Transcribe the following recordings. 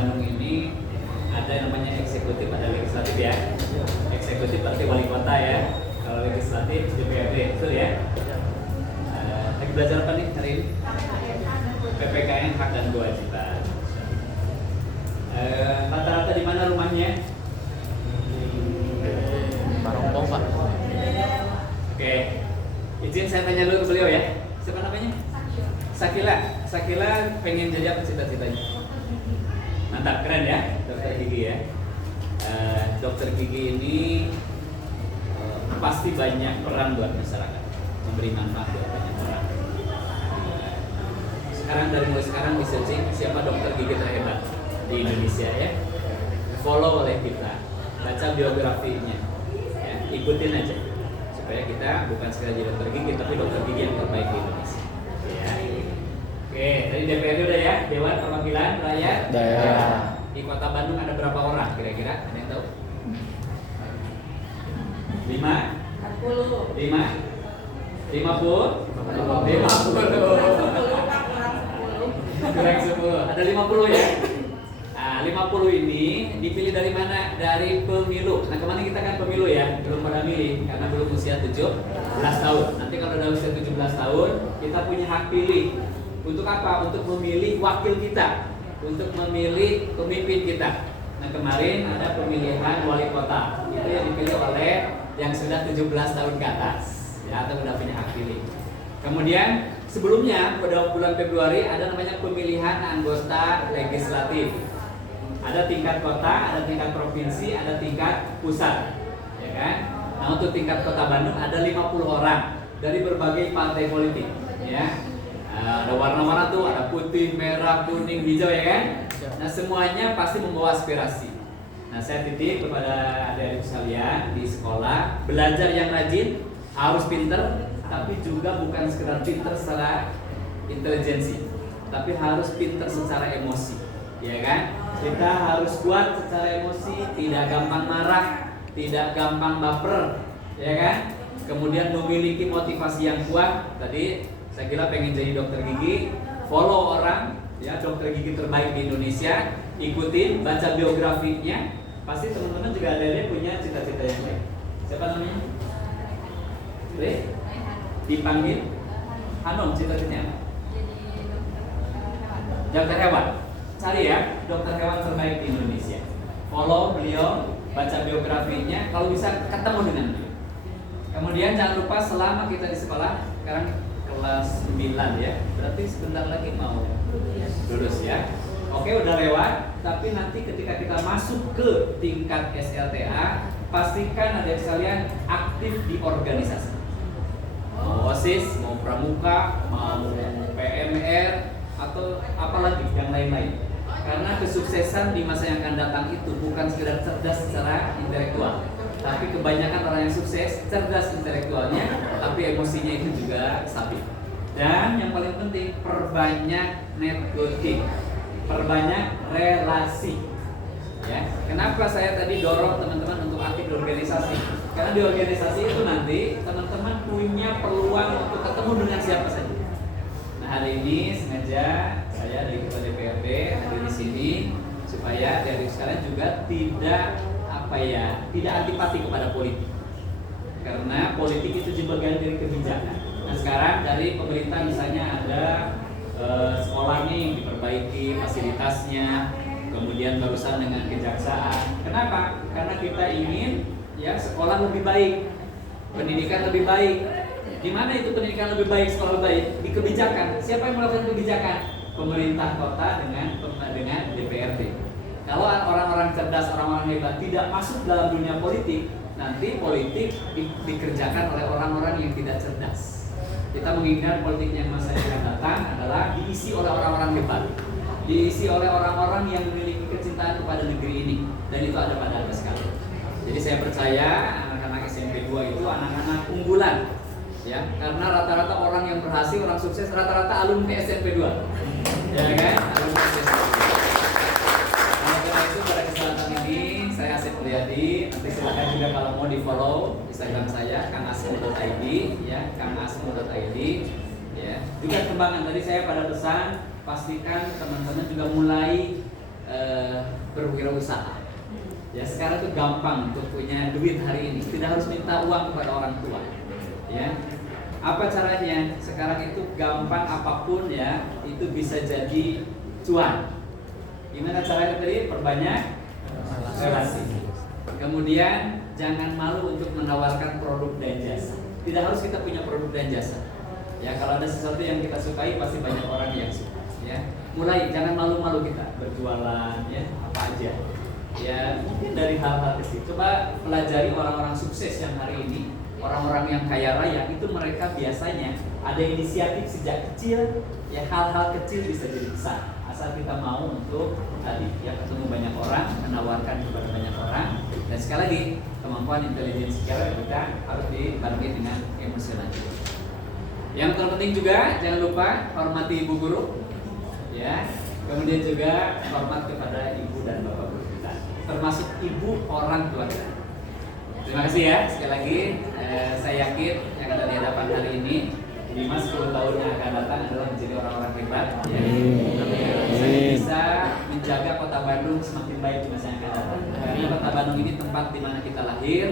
Bandung ini ada yang namanya eksekutif, ada legislatif ya. Eksekutif berarti wali kota ya. Kalau legislatif DPRD, betul ya? Lagi belajar apa nih hari ini? PPKN hak dan kewajiban. Rata-rata di mana rumahnya? Parompong Pak. Oke, izin saya tanya dulu ke beliau ya. Siapa namanya? Sakila. Sakila pengen jadi apa cita-citanya? Mantap, keren ya, dokter gigi ya. Dokter gigi ini pasti banyak peran buat masyarakat, memberi manfaat buat banyak orang. Mulai sekarang researching siapa dokter gigi terhebat di Indonesia ya. Follow oleh kita, baca biografinya, ya, ikutin aja supaya kita bukan sekadar jadi dokter gigi tapi dokter gigi yang terbaik di Indonesia. Ya. Oke, tadi DPRD udah ya, Dewan Perwakilan Rakyat. Di Kota Bandung ada berapa orang kira-kira? Ada yang tahu? 5? 50? Ada 50 ya? Nah, 50 ini dipilih dari mana? Dari pemilu. Nah, kemarin kita kan pemilu ya, belum pada milih karena belum usia 17 tahun. Nanti kalau udah usia 17 tahun, kita punya hak pilih. Untuk apa? Untuk memilih wakil kita, untuk memilih pemimpin kita. Nah, kemarin ada pemilihan wali kota. Itu yang dipilih oleh yang sudah 17 tahun ke atas, ya, atau sudah punya hak pilih. Kemudian sebelumnya pada bulan Februari ada namanya pemilihan anggota legislatif. Ada tingkat kota, ada tingkat provinsi, ada tingkat pusat, ya kan? Nah, untuk tingkat Kota Bandung ada 50 orang dari berbagai partai politik, ya. Ada warna-warna tuh, ada putih, merah, kuning, hijau, ya kan? Nah, semuanya pasti membawa aspirasi. Nah, saya titip kepada adik-adik sekalian di sekolah, belajar yang rajin, harus pinter, tapi juga bukan sekedar pinter secara intelijensi, tapi harus pinter secara emosi, ya kan? Kita harus kuat secara emosi, tidak gampang marah, tidak gampang baper, ya kan? Kemudian memiliki motivasi yang kuat. Tadi saya kira pengen jadi dokter gigi, follow orang, ya, dokter gigi terbaik di Indonesia, ikutin, baca biografinya. Pasti teman-teman juga ada yang punya cita-cita yang lain. Siapa namanya? Boleh? Dipanggil Hanum, cita-citanya dokter hewan. Cari ya dokter hewan terbaik di Indonesia. Follow beliau, baca biografinya, kalau bisa ketemu dengan beliau. Kemudian jangan lupa selama kita di sekolah, sekarang kelas 9 ya, berarti sebentar lagi mau lulus ya. Oke, udah lewat, tapi nanti ketika kita masuk ke tingkat SLTA, pastikan adik sekalian aktif di organisasi. Mau OSIS, mau pramuka, mau PMR, atau apalagi yang lain-lain. Karena kesuksesan di masa yang akan datang itu bukan sekedar cerdas secara intelektual, tapi kebanyakan orang yang sukses cerdas intelektualnya, tapi emosinya itu juga stabil. Dan yang paling penting, perbanyak networking, perbanyak relasi. Ya, kenapa saya tadi dorong teman-teman untuk aktif di organisasi? Karena di organisasi itu nanti teman-teman punya peluang untuk ketemu dengan siapa saja. Nah, hari ini sengaja saya dari Ketua DPRD hadir di sini supaya dari sekalian juga tidak antipati kepada politik. Karena politik itu juga bagian dari kebijakan. Nah, sekarang dari pemerintah misalnya ada sekolah nih diperbaiki fasilitasnya, kemudian berurusan dengan kejaksaan. Kenapa? Karena kita ingin ya sekolah lebih baik, pendidikan lebih baik. Di mana itu pendidikan lebih baik, sekolah lebih baik? Di kebijakan. Siapa yang melakukan kebijakan? Pemerintah kota dengan DPRD. Kalau orang-orang cerdas, orang-orang hebat tidak masuk dalam dunia politik, nanti politik dikerjakan oleh orang-orang yang tidak cerdas. Kita menginginkan politik yang masa yang akan datang adalah diisi oleh orang-orang hebat, diisi oleh orang-orang yang memiliki kecintaan kepada negeri ini, dan itu ada pada Anda sekali. Jadi saya percaya anak-anak SMP 2 itu anak-anak unggulan, ya, karena rata-rata orang yang berhasil, orang sukses rata-rata alumni SMP 2, ya kan? Alumni SMP 2. Karena itu pada kesempatan ini saya Asep Mulyadi. Nanti silakan juga kalau mau di follow Instagram saya kangasmu.id, ya, kangasmu.id, ya. Juga kembangan tadi saya pada pesan pastikan teman-teman juga mulai berwirausaha. Ya sekarang tuh gampang untuk punya duit hari ini, tidak harus minta uang kepada orang tua. Ya, apa caranya? Sekarang itu gampang apapun ya, itu bisa jadi cuan. Gimana caranya tadi? Perbanyak relasi. Kemudian jangan malu untuk menawarkan produk dan jasa. Tidak harus kita punya produk dan jasa. Ya kalau ada sesuatu yang kita sukai pasti banyak orang yang suka. Ya, mulai jangan malu-malu kita berjualan ya apa aja. Ya mungkin dari hal-hal kecil. Coba pelajari orang-orang sukses yang hari ini, orang-orang yang kaya raya itu mereka biasanya ada inisiatif sejak kecil. Ya hal-hal kecil bisa jadi besar. Asal kita mau untuk tadi ya ketemu banyak orang, menawarkan kepada banyak orang. Dan sekali lagi kemampuan intelijensi kita harus dibarengi dengan emosional. Yang terpenting juga jangan lupa hormati ibu guru. Ya, kemudian juga hormat kepada ibu dan bapak guru kita, termasuk ibu orang tua kita. Terima kasih ya sekali lagi. Saya yakin yang ada di hadapan hari ini 5-10 tahun yang akan datang adalah menjadi orang-orang hebat. Ya. Saya bisa menjaga kota Bandung semakin baik di masa yang akan datang. Karena kota Bandung ini tempat di mana kita lahir,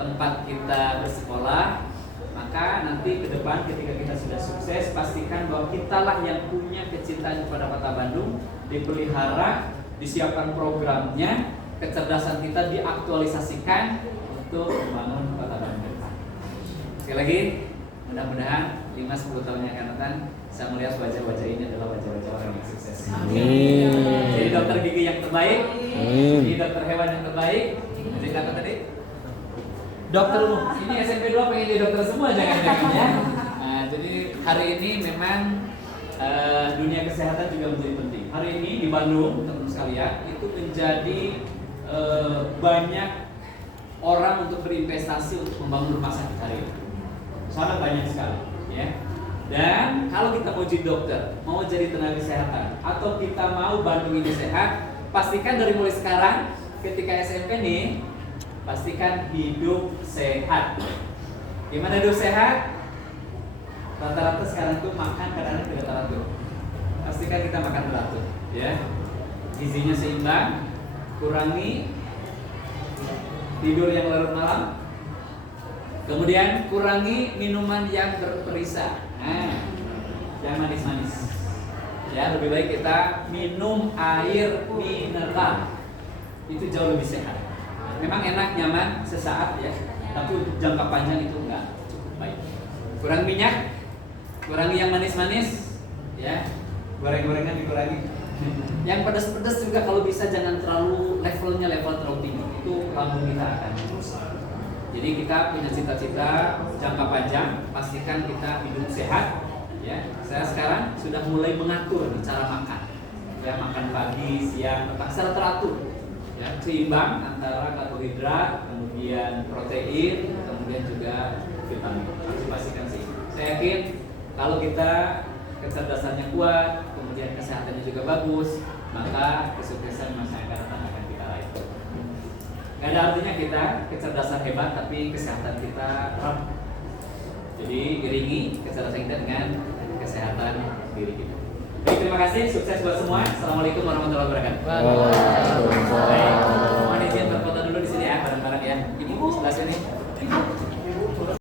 tempat kita bersekolah. Maka nanti ke depan ketika kita sudah sukses, pastikan bahwa kitalah yang punya kecintaan kepada kota Bandung, dipelihara, disiapkan programnya, kecerdasan kita diaktualisasikan untuk membangun kota Bandung. Sekali lagi, mudah-mudahan 5-10 tahun yang akan datang, saya melihat wajah-wajah ini adalah wajah-wajah orang yang sukses. Amin. Jadi dokter gigi yang terbaik, jadi dokter hewan yang terbaik. Jadi kata tadi? Dokter umum, ini SMP 2 pengen jadi dokter semua jangan-jangan ya. Nah, jadi hari ini memang dunia kesehatan juga menjadi penting. Hari ini di Bandung, teman-teman sekalian, itu menjadi banyak orang untuk berinvestasi untuk membangun rumah sakit hari ini. Sangat banyak sekali, ya. Dan kalau kita mau jadi dokter, mau jadi tenaga kesehatan, atau kita mau Bandung ini sehat, pastikan dari mulai sekarang, ketika SMP nih. Pastikan hidup sehat. Gimana hidup sehat? Rata-rata sekarang tuh makan kadang-kadang tidak teratur. Pastikan kita makan teratur, ya. Gizinya seimbang, kurangi tidur yang larut malam. Kemudian kurangi minuman yang berperisa. Nah, yang manis-manis. Ya, lebih baik kita minum air mineral. Itu jauh lebih sehat. Memang enak, nyaman, sesaat ya, tapi untuk jangka panjang itu enggak cukup baik. Kurang minyak, kurangi yang manis-manis, ya, goreng-gorengan dikurangi. Yang pedas-pedas juga kalau bisa jangan terlalu level terlalu tinggi, itu lambung kita akan rusak. Jadi kita punya cita-cita jangka panjang, pastikan kita hidup sehat. Ya, saya sekarang sudah mulai mengatur cara makan, ya makan pagi, siang, petang secara teratur. Ya, seimbang antara karbohidrat, kemudian protein, kemudian juga vitamin. Harus dipastikan sih. Saya yakin kalau kita kecerdasannya kuat, kemudian kesehatannya juga bagus, maka kesuksesan masa yang akan datang akan kita raih. Gak ada artinya kita kecerdasan hebat, tapi kesehatan kita remuk. Jadi iringi kecerdasan kita dengan kesehatan diri kita. Baik, terima kasih, sukses buat semua. Assalamualaikum warahmatullahi wabarakatuh.